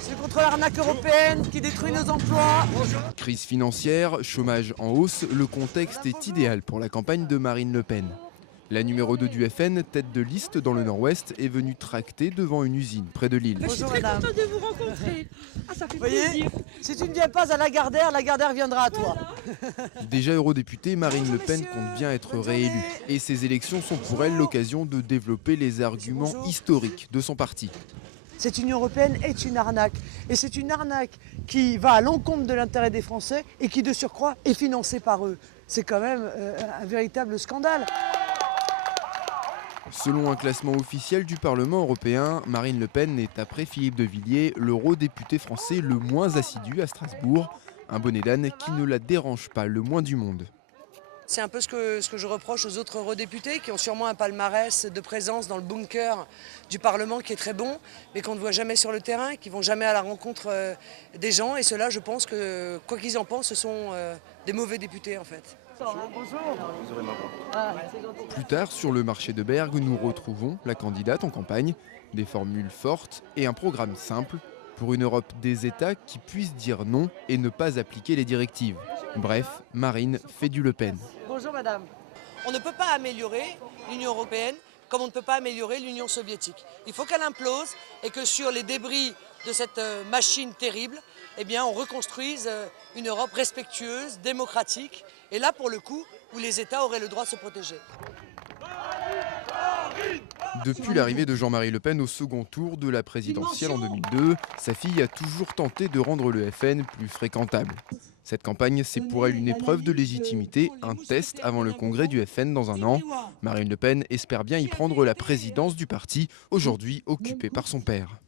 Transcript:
C'est contre l'arnaque européenne qui détruit nos emplois. Crise financière, chômage en hausse, le contexte est idéal pour la campagne de Marine Le Pen. La numéro 2 du FN, tête de liste dans le Nord-Ouest, est venue tracter devant une usine près de Lille. Je suis très contente de vous rencontrer. Ah, ça fait Vous voyez, plaisir. si tu ne viens pas à la Gardère viendra à toi. Déjà eurodéputée, Marine Le Pen compte bien être réélue. Et ces élections sont pour elle l'occasion de développer les arguments historiques de son parti. Cette Union européenne est une arnaque. Et c'est une arnaque qui va à l'encontre de l'intérêt des Français et qui, de surcroît, est financée par eux. C'est quand même un véritable scandale. Selon un classement officiel du Parlement européen, Marine Le Pen est, après Philippe de Villiers, l'eurodéputé français le moins assidu à Strasbourg. Un bonnet d'âne qui ne la dérange pas le moins du monde. C'est un peu ce que je reproche aux autres eurodéputés qui ont sûrement un palmarès de présence dans le bunker du Parlement qui est très bon, mais qu'on ne voit jamais sur le terrain, qui ne vont jamais à la rencontre des gens. Et ceux-là, je pense que, quoi qu'ils en pensent, ce sont des mauvais députés en fait. Plus tard, sur le marché de Bergue, nous retrouvons la candidate en campagne, des formules fortes et un programme simple pour une Europe des États qui puisse dire non et ne pas appliquer les directives. Bref, Marine fait du Le Pen. Bonjour madame. On ne peut pas améliorer l'Union européenne comme on ne peut pas améliorer l'Union soviétique. Il faut qu'elle implose et que sur les débris de cette machine terrible, eh bien, on reconstruise une Europe respectueuse, démocratique, et là pour le coup, où les États auraient le droit de se protéger. Depuis l'arrivée de Jean-Marie Le Pen au second tour de la présidentielle en 2002, sa fille a toujours tenté de rendre le FN plus fréquentable. Cette campagne, c'est pour elle une épreuve de légitimité, un test avant le congrès du FN dans un an. Marine Le Pen espère bien y prendre la présidence du parti, aujourd'hui occupé par son père.